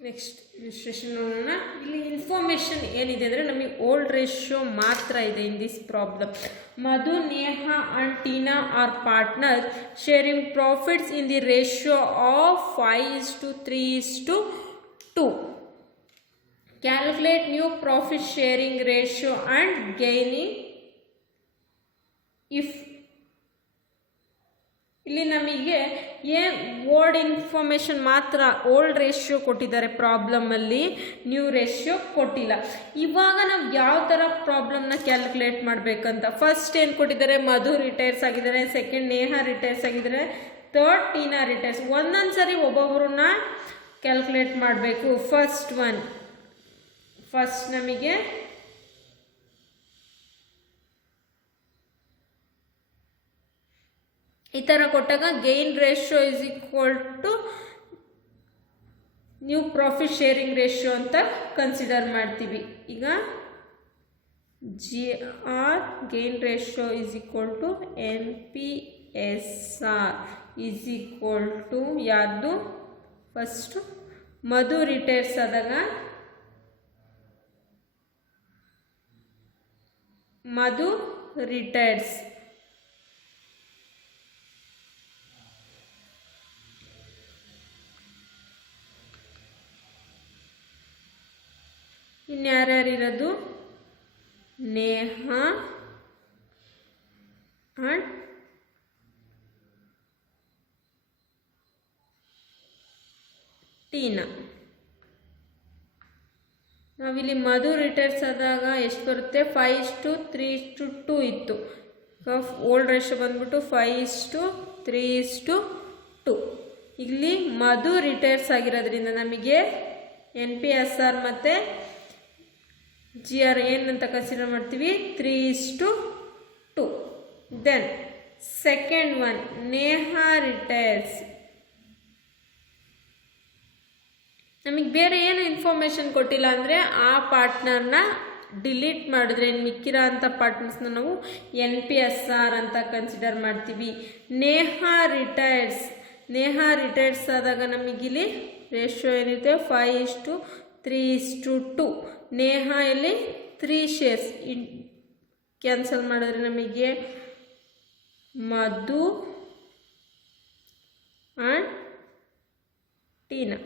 Next illustration ನೋಡೋಣ. ಇಲ್ಲಿ information ಏನಿದೆ ಅಂದರೆ ನಮಗೆ ಓಲ್ಡ್ ರೇಷಿಯೋ ಮಾತ್ರ ಇದೆ in this problem. Madhu, Neha and Tina are partner sharing profits in the ratio of 5:3:2. Calculate new profit sharing ratio and gaining if. ಇಲ್ಲಿ ನಮಗೆ ಓಲ್ಡ್ ಇನ್ಫಾರ್ಮೇಷನ್ ಮಾತ್ರ, ಓಲ್ಡ್ ರೇಷಿಯೋ ಕೊಟ್ಟಿದ್ದಾರೆ ಪ್ರಾಬ್ಲಮಲ್ಲಿ, ನ್ಯೂ ರೇಷಿಯೋ ಕೊಟ್ಟಿಲ್ಲ. ಇವಾಗ ನಾವು ಯಾವ ಥರ ಪ್ರಾಬ್ಲಮ್ನ ಕ್ಯಾಲ್ಕುಲೇಟ್ ಮಾಡಬೇಕಂತ, ಫಸ್ಟ್ ಏನು ಕೊಟ್ಟಿದ್ದಾರೆ, ಮಧು ರಿಟೈರ್ಸ್ ಆಗಿದ್ದಾರೆ, ಸೆಕೆಂಡ್ ನೇಹಾ ರಿಟೈರ್ಸ್ ಆಗಿದ್ದಾರೆ, ಥರ್ಡ್ ಟೀನಾ ರಿಟೈರ್ಸ್. ಒಂದೊಂದು ಸರಿ ಒಬ್ಬೊಬ್ಬರನ್ನ ಕ್ಯಾಲ್ಕುಲೇಟ್ ಮಾಡಬೇಕು. ಫಸ್ಟ್ ನಮಗೆ ಈ ಥರ ಕೊಟ್ಟಾಗ gain ratio is equal to new profit sharing ratio ಅಂತ ಕನ್ಸಿಡರ್ ಮಾಡ್ತೀವಿ. ಈಗ GR gain ratio is equal to NPSR is equal to ಯಾವುದು, ಫಸ್ಟು ಮಧು ರಿಟೈರ್ಸ್ ಆದಾಗ ಮಧು ರಿಟೈರ್ಸ್ ಇನ್ಯಾರ್ಯಾರಿರೋದು, ನೇಹಾ ಆ್ಯಂಡ್ ಟೀನಾ. ನಾವಿಲ್ಲಿ ಮಧು ರಿಟೈರ್ಸ್ ಆದಾಗ ಎಷ್ಟು ಬರುತ್ತೆ, 5:3:2 ಇತ್ತು. ಓಲ್ಡ್ ರೇಷಿಯೋ ಬಂದ್ಬಿಟ್ಟು 5:3:2. ಇಲ್ಲಿ ಮಧು ರಿಟೈರ್ಸ್ ಆಗಿರೋದ್ರಿಂದ ನಮಗೆ NPSR ಮತ್ತು GR ಏನಂತ ಕನ್ಸಿಡರ್ ಮಾಡ್ತೀವಿ, 3:2. Then second one Neha retires. ನಮಗೆ ಬೇರೆ ಏನು ಇನ್ಫಾರ್ಮೇಷನ್ ಕೊಟ್ಟಿಲ್ಲ ಅಂದರೆ ಆ ಪಾರ್ಟ್ನರ್ನ ಡಿಲೀಟ್ ಮಾಡಿದ್ರೆ ಮಿಕ್ಕಿರೋ ಅಂಥ ಪಾರ್ಟ್ನರ್ಸ್ನ ನಾವು NPSR ಅಂತ ಕನ್ಸಿಡರ್ ಮಾಡ್ತೀವಿ. ನೇಹಾ ರಿಟೈರ್ಸ್ ಆದಾಗ ನಮಗಿಲ್ಲಿ ರೇಷಿಯೋ ಏನಿದೆ 5:3:2. ನೇಹಾ ಇಲ್ಲಿ 3 ಶೇರ್ಸ್ ಕ್ಯಾನ್ಸಲ್ ಮಾಡಿದ್ರೆ ನಮಗೆ Madhu and Teena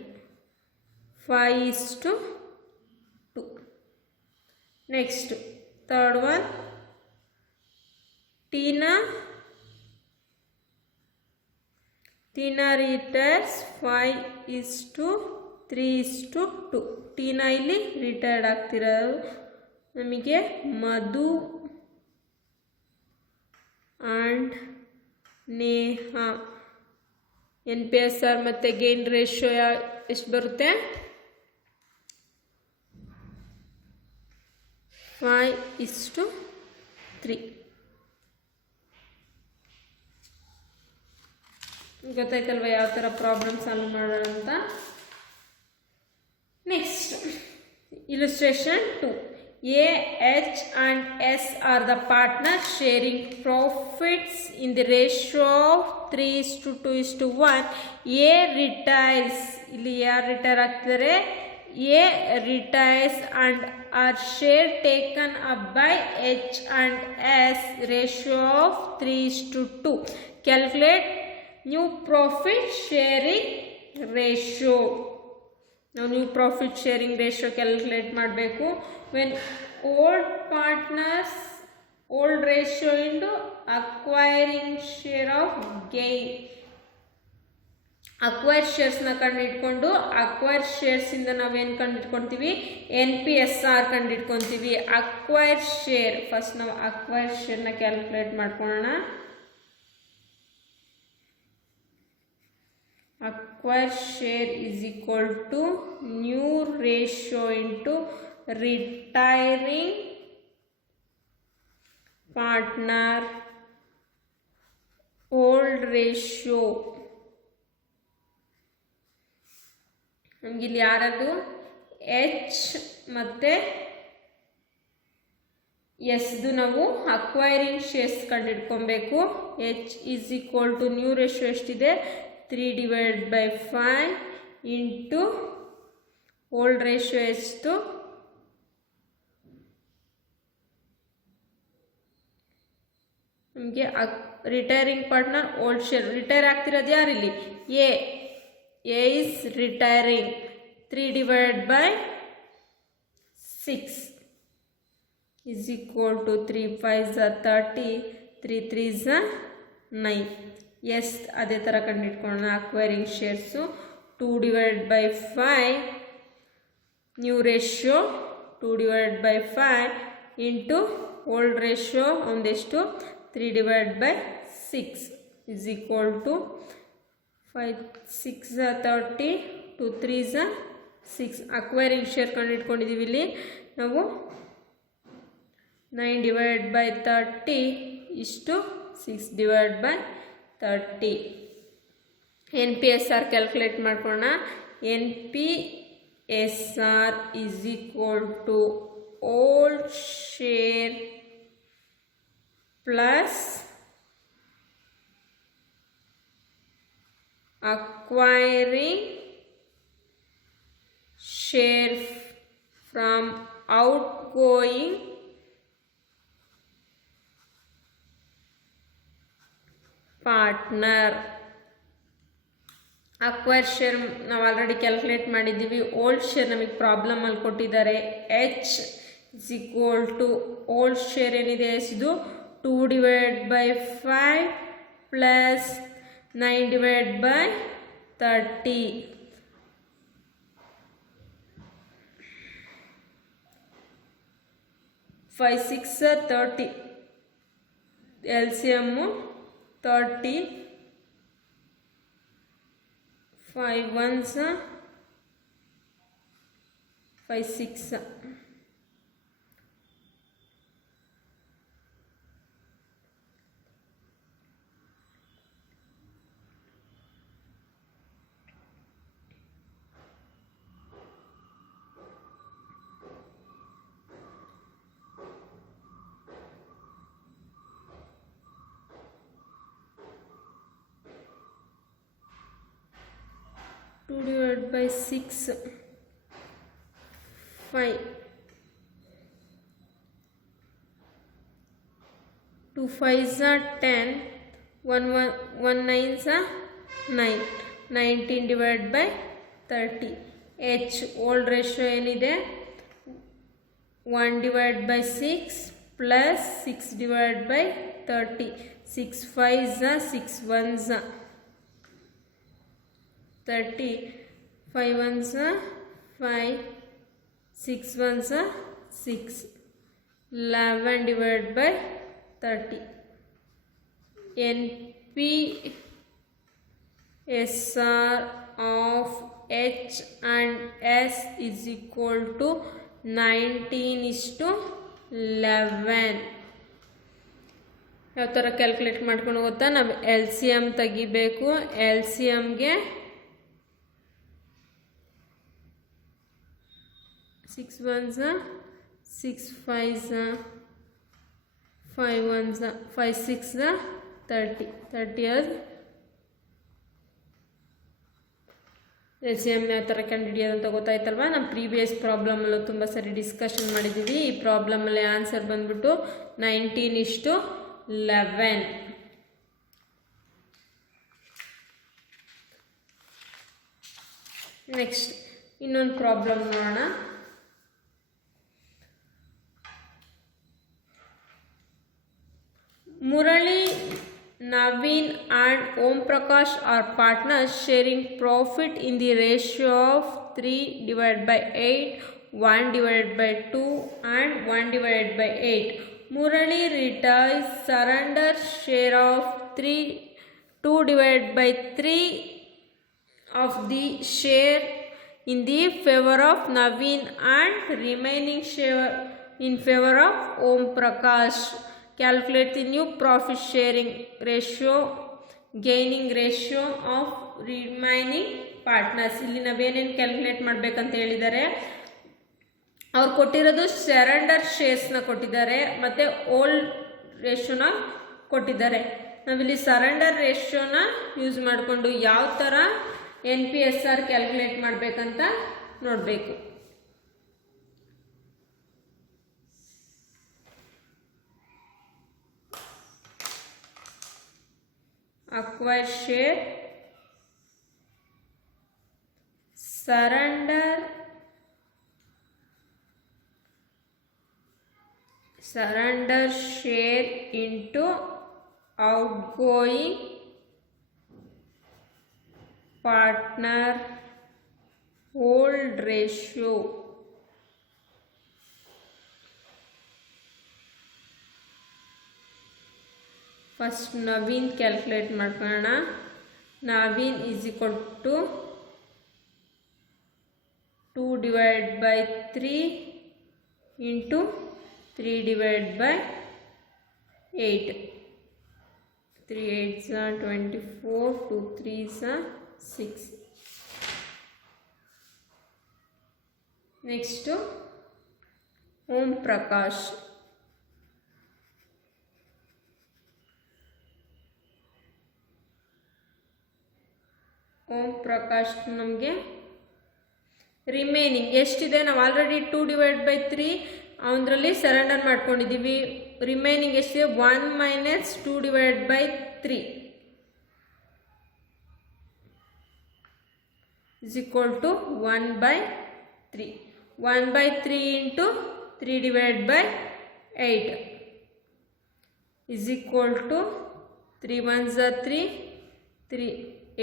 5:2. Next third one Teena retires 5:3:2. Teena ಇಲ್ಲಿ ರಿಟೈರ್ಡ್ ಆಗ್ತಿರೋದು ನಮಗೆ ಮಧು ಆ್ಯಂಡ್ ನೇಹಾ. NPSR ಮತ್ತು ಗೇನ್ ರೇಷಿಯೋ ಎಷ್ಟು ಬರುತ್ತೆ, 5:3. ಗೊತ್ತಾಯ್ತಲ್ವ ಯಾವ ಥರ ಪ್ರಾಬ್ಲಮ್ ಸಾಲ್ವ್ ಮಾಡೋಣ ಅಂತ. Next illustration 2. A, H and S are the partners sharing profits in the ratio of 3:2:1. A retires, ಇಲ್ಲಿ ಯಾರು ರಿಟೈರ್ ಆಗ್ತಿದ್ದಾರೆ, A retires and are share taken up by H and S ratio of 3:2. Calculate new profit sharing ratio. ನಾವು new profit sharing ratio calculate ಮಾಡಬೇಕು. When old ratio into acquiring share of gain. Acquire ಶೇರ್ಸ್ನ ಕಂಡುಹಿಡ್ಕೊಂಡು acquire ಶೇರ್ಸಿಂದ ನಾವೇನು ಕಂಡುಹಿಡ್ಕೊತೀವಿ, NPSR ಕಂಡುಹಿಡ್ಕೊತೀವಿ. Acquire share first ನಾವು acquire ಶೇರ್ನ ಕ್ಯಾಲ್ಕುಲೇಟ್ ಮಾಡ್ಕೊಳ್ಳೋಣ. Acquired share is equal to new ratio into retiring partner old ratio. ನಮಗಿಲ್ಲಿ ಯಾರದು H ಮತ್ತು ಎಸ್ದು ನಾವು ಅಕ್ವೈರಿಂಗ್ ಶೇರ್ಸ್ ಕಂಡುಹಿಡ್ಕೊಬೇಕು. H is equal to new ratio ಎಷ್ಟಿದೆ, 3/5 into ಓಲ್ಡ್ ರೇಷಿಯೋ ಎಷ್ಟು? ನಮಗೆ retiring partner old share. Retire ಆಗ್ತಿರೋದು ಯಾರು ಇಲ್ಲಿ? A is retiring 3/6 is equal to 3 5s are 30, 3 3s are 9. S ಅದೇ ಥರ ಕಂಡಿಟ್ಕೊಳ್ಳೋಣ. Acquiring shares 2/5 new ratio 2/5 into old ratio ಒಂದೆಷ್ಟು 3/6 is equal to 5 6 30 2 3s 6. Acquiring share ಕಂಡಿಟ್ಕೊಂಡಿದ್ದೀವಿ. ಇಲ್ಲಿ ನಾವು 9/30 ಇಷ್ಟು 6/30. NPSR ಕ್ಯಾಲ್ಕುಲೇಟ್ ಮಾಡ್ಕೊಳ್ಳೋಣ. NPSR is equal to old share plus acquiring share from outgoing partner. Acquire share ನಾವು ಆಲ್ರೆಡಿ ಕ್ಯಾಲ್ಕುಲೇಟ್ ಮಾಡಿದ್ದೀವಿ. Old share ನಮಗೆ ಪ್ರಾಬ್ಲಮಲ್ಲಿ ಕೊಟ್ಟಿದ್ದಾರೆ. H is equal to old share ಏನಿದೆ ಇದು 2/5 plus 9/30. 5 6 30 LCM 30, 5 1s 5 6. Divided by 6 5 2 5s are 10 1 9s are 9 19 divided by 30. H old ratio ಏನಿದೆ 1/6 plus 6/30. 6 5s are 6 1s are 30, 5 1s are 5, 6 1s are 6, 11/30. NPSR of H and S is equal to 19:11. ಯಾವ ಥರ calculate ಮಾಡ್ಕೊಂಡು ಗೊತ್ತಾ? ನಾವು LCM ತೆಗಿಬೇಕು. LCMಗೆ 6 1s 6 5s 5 1s 5 6 30 30 LCM ಯಾವ ಥರ ಕಂಡುಹಿಡಿಯೋದು ಅಂತ ಗೊತ್ತಾಯ್ತಲ್ವಾ? ನಮ್ಮ ಪ್ರೀವಿಯಸ್ ಪ್ರಾಬ್ಲಮಲ್ಲೂ ತುಂಬ ಸರಿ ಡಿಸ್ಕಷನ್ ಮಾಡಿದ್ದೀವಿ. ಈ ಪ್ರಾಬ್ಲಮಲ್ಲಿ ಆನ್ಸರ್ ಬಂದ್ಬಿಟ್ಟು 19:11. ನೆಕ್ಸ್ಟ್ ಇನ್ನೊಂದು ಪ್ರಾಬ್ಲಮ್ ನೋಡೋಣ. Murali, Naveen and Om Prakash are partners sharing profit in the ratio of 3/8, 1/2 and 1/8. Murali retains surrender share of 2/3 of the share in the favor of Naveen and remaining share in favor of Om Prakash. Calculate the new profit sharing ratio, gaining ratio of remaining partners. ಇಲ್ಲಿ ನಾವೇನೇನು calculate ಮಾಡಬೇಕಂತ ಹೇಳಿದ್ದಾರೆ. ಅವ್ರು ಕೊಟ್ಟಿರೋದು surrender ಶೇರ್ಸ್ನ ಕೊಟ್ಟಿದ್ದಾರೆ ಮತ್ತು old ರೇಷಿಯೋನ ಕೊಟ್ಟಿದ್ದಾರೆ. ನಾವಿಲ್ಲಿ surrender ರೇಷಿಯೋನ use ಮಾಡಿಕೊಂಡು ಯಾವ ಥರ NPSR ಕ್ಯಾಲ್ಕುಲೇಟ್ ಮಾಡಬೇಕಂತ ನೋಡಬೇಕು. acquire share, surrender share into outgoing partner hold ratio. First Naveen calculate ಮಾಡ್ಕೊಳ್ಳೋಣ. Naveen is equal to 2/3 into 3/8. 3 8s are 24, 2 3s are 6. Next Om Prakash. Om Prakash ನಮಗೆ ರಿಮೈನಿಂಗ್ ಎಷ್ಟಿದೆ, ನಾವು ಆಲ್ರೆಡಿ 2/3 ಅವನರಲ್ಲಿ ಸರೆಂಡರ್ ಮಾಡ್ಕೊಂಡಿದ್ದೀವಿ. ರಿಮೈನಿಂಗ್ ಎಷ್ಟಿದೆ, 1 - 2/3 is equal to 1/3. 1/3 into 3/8 is equal to 3 1s are 3,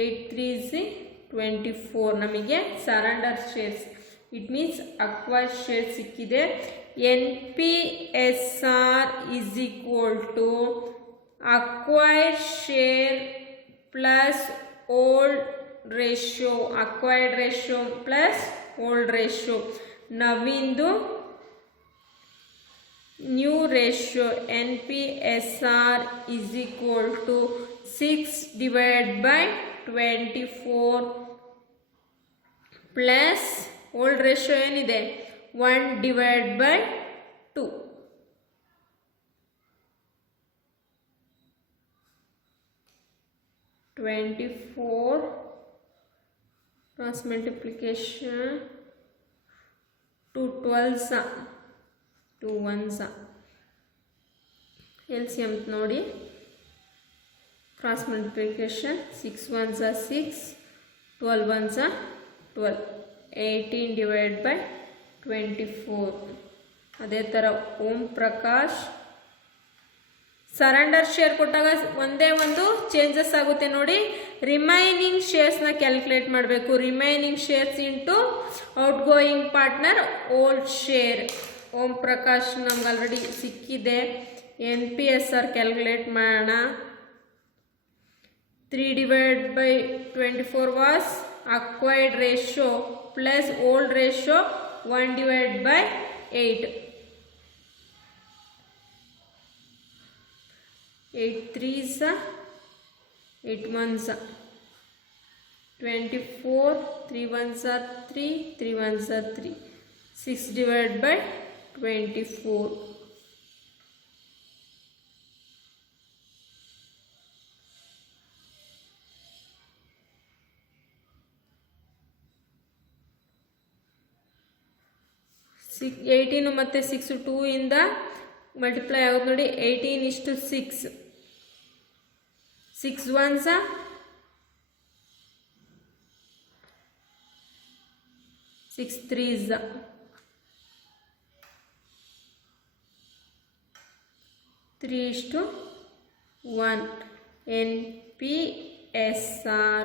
8 3s 24. ನಮಗೆ surrender shares it means acquire share ಸಿಕ್ಕಿದೆ. NPSR is equal to acquired share plus old ratio, acquired ratio plus old ratio. ನವಿಂದು new ratio NPSR is equal to 6/24 plus old ratio ಏನಿದೆ 1/2. 24 cross multiplication 2 12s 2 1s LCM ನೋಡಿ. Cross multiplication 6 1s are 6, 12 1s are 12, 18/24. ಅದೇ ಥರ Om Prakash surrender share ಕೊಟ್ಟಾಗ ಒಂದೇ ಒಂದು changes ಆಗುತ್ತೆ ನೋಡಿ. Remaining ಶೇರ್ಸ್ನ ಕ್ಯಾಲ್ಕುಲೇಟ್ ಮಾಡಬೇಕು. Remaining shares into outgoing partner old share. Om Prakash ನಮ್ಗೆ ಆಲ್ರೆಡಿ ಸಿಕ್ಕಿದೆ. NPSR ಕ್ಯಾಲ್ಕುಲೇಟ್ ಮಾಡೋಣ. 3/24 was acquired ratio plus old ratio 1/8. 8 3s 8 1s 24, 3 1s are 3, 3 1s are 3, 6/24. 18 ಮತ್ತು 6 2 ಇಂದ ಮಲ್ಟಿಪ್ಲೈ ಆಗೋದು ನೋಡಿ. 18:6, 6 1s 6 3s 3:1. NPSR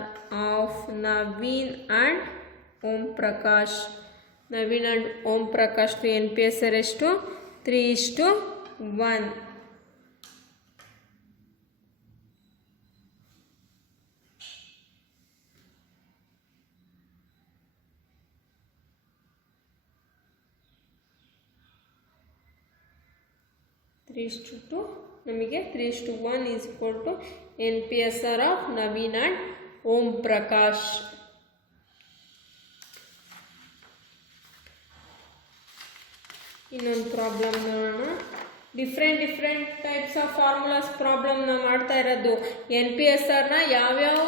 of Naveen and Om Prakash. Naveen and Om Prakash NPSR ಎಷ್ಟು 3:1. ನಮಗೆ 3:1 is equal to NPSR of Naveen and Om Prakash. ಇನ್ನೊಂದು problem ನೋಡೋಣ. Different types of formulas ಪ್ರಾಬ್ಲಮ್ನ ಮಾಡ್ತಾ ಇರೋದು. NPSRನ ಯಾವ್ಯಾವ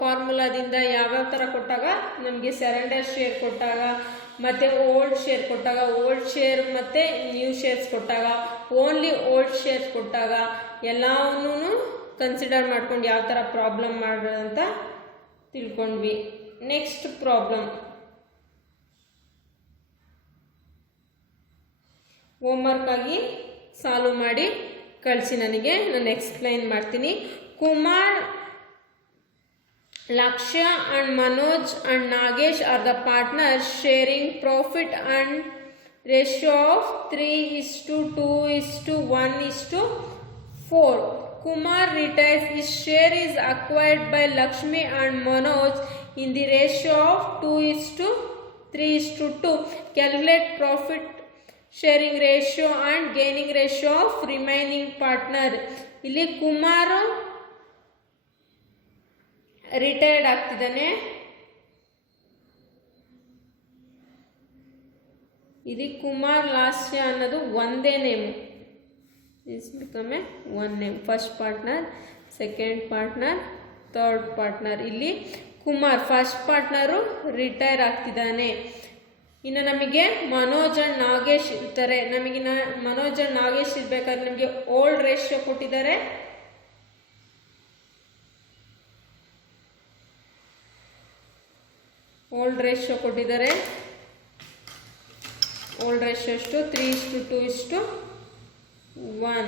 ಫಾರ್ಮುಲಾದಿಂದ ಯಾವ್ಯಾವ ಥರ ಕೊಟ್ಟಾಗ ನಮಗೆ ಸರೆಂಡರ್ ಶೇರ್ ಕೊಟ್ಟಾಗ ಮತ್ತು ಓಲ್ಡ್ ಶೇರ್ ಕೊಟ್ಟಾಗ, ಓಲ್ಡ್ ಶೇರ್ ಮತ್ತು ನ್ಯೂ ಶೇರ್ಸ್ ಕೊಟ್ಟಾಗ, ಓನ್ಲಿ ಓಲ್ಡ್ ಶೇರ್ಸ್ ಕೊಟ್ಟಾಗ ಎಲ್ಲವನ್ನೂ ಕನ್ಸಿಡರ್ ಮಾಡ್ಕೊಂಡು ಯಾವ ಥರ ಪ್ರಾಬ್ಲಮ್ ಮಾಡೋದಂತ ತಿಳ್ಕೊಂಡ್ವಿ. ನೆಕ್ಸ್ಟ್ ಪ್ರಾಬ್ಲಮ್ ಹೋಮ್ವರ್ಕಾಗಿ ಸಾಲ್ವ್ ಮಾಡಿ ಕಳಿಸಿ ನನಗೆ, ನಾನು ಎಕ್ಸ್ಪ್ಲೈನ್ ಮಾಡ್ತೀನಿ. Kumar, Lakshya and Manoj and Nagesh are the partners sharing profit and ratio of 3:2:1:4. Kumar retires. His share is acquired by Lakshmi and Manoj in the ratio of 2:3:2. Calculate profit sharing ratio and gaining ratio of remaining partner. ಇಲ್ಲಿ Kumar retired ಆಗ್ತಿದ್ದಾನೆ. ಇದು ಕುಮಾರ್ ಲಾಸ್ಯ ಅನ್ನೋದು ಒಂದೇ name, is become A one name. First partner, second partner, third partner. ಇಲ್ಲಿ Kumar first partner retire ಆಗ್ತಿದ್ದಾನೆ. ಇನ್ನು ನಮಗೆ Manoj and Nagesh ಇರ್ತಾರೆ. ನಮಗೆ Manoj and Nagesh ಇರ್ಬೇಕಾದ್ರೆ ನಮಗೆ ಓಲ್ಡ್ ರೇಷಿಯೋ ಕೊಟ್ಟಿದ್ದಾರೆ. ಓಲ್ಡ್ ರೇಷಿಯೋ ಕೊಟ್ಟಿದ್ದಾರೆ. ಓಲ್ಡ್ ರೇಷಿಯೋ ಎಷ್ಟು? 3:2:1.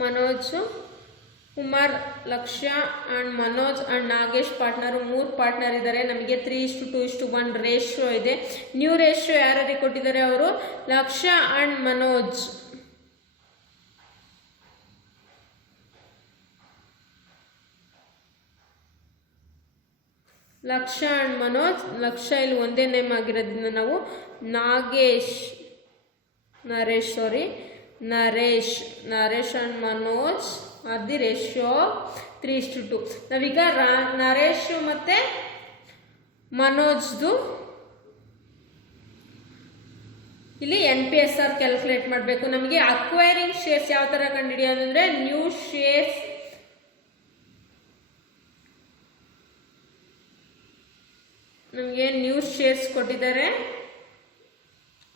ಮನೋಜ್, ಕುಮಾರ್, ಲಕ್ಷ್ಯ and Manoj and Nagesh partner 3 partner ಇದ್ದಾರೆ. ನಮಗೆ 3:2:1 ರೇಷಿಯೋ ಇದೆ. ನ್ಯೂ ರೇಷಿಯೋ ಯಾರಿಗೆ ಕೊಟ್ಟಿದ್ದಾರೆ? ಅವರು ಲಕ್ಷ್ಯ ಅಂಡ್ ಮನೋಜ್. ಲಕ್ಷ್ಯ ಅಂಡ್ ಮನೋಜ್. ಲಕ್ಷ್ಯ ಇಲ್ಲಿ ಒಂದೇ ನೇಮ್ ಆಗಿರೋದ್ರಿಂದ ನಾವು Naresh and Manoj R the ratio 3:2. ನಾವೀಗ ನರೇಶ್ ಮತ್ತು ಮನೋಜ್ದು ಇಲ್ಲಿ NPSR ಕ್ಯಾಲ್ಕುಲೇಟ್ ಮಾಡಬೇಕು. ನಮಗೆ ಅಕ್ವೈರಿಂಗ್ ಶೇರ್ಸ್ ಯಾವ ಥರ ಕಂಡುಹಿಡಿಯೋದಂದರೆ ನ್ಯೂ ಶೇರ್ಸ್ ನಮಗೆ ನ್ಯೂ ಶೇರ್ಸ್ ಕೊಟ್ಟಿದ್ದಾರೆ,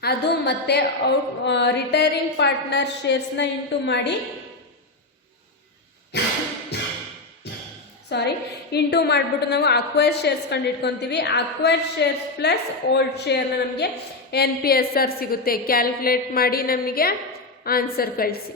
ಅದು ಮತ್ತೆ ರಿಟೈರಿಂಗ್ ಪಾರ್ಟ್ನರ್ ಶೇರ್ಸ್ನ ಇಂಟು ಮಾಡಿ ಮಾಡಿಬಿಟ್ಟು ನಾವು ಅಕ್ವೈರ್ ಶೇರ್ಸ್ ಕಂಡುಹಿಡ್ಕೊತೀವಿ. ಅಕ್ವೈರ್ ಶೇರ್ಸ್ ಪ್ಲಸ್ ಓಲ್ಡ್ ಶೇರ್ನ ನಮಗೆ NPSR ಸಿಗುತ್ತೆ. ಕ್ಯಾಲ್ಕುಲೇಟ್ ಮಾಡಿ ನಮಗೆ ಆನ್ಸರ್ ಕಳಿಸಿ.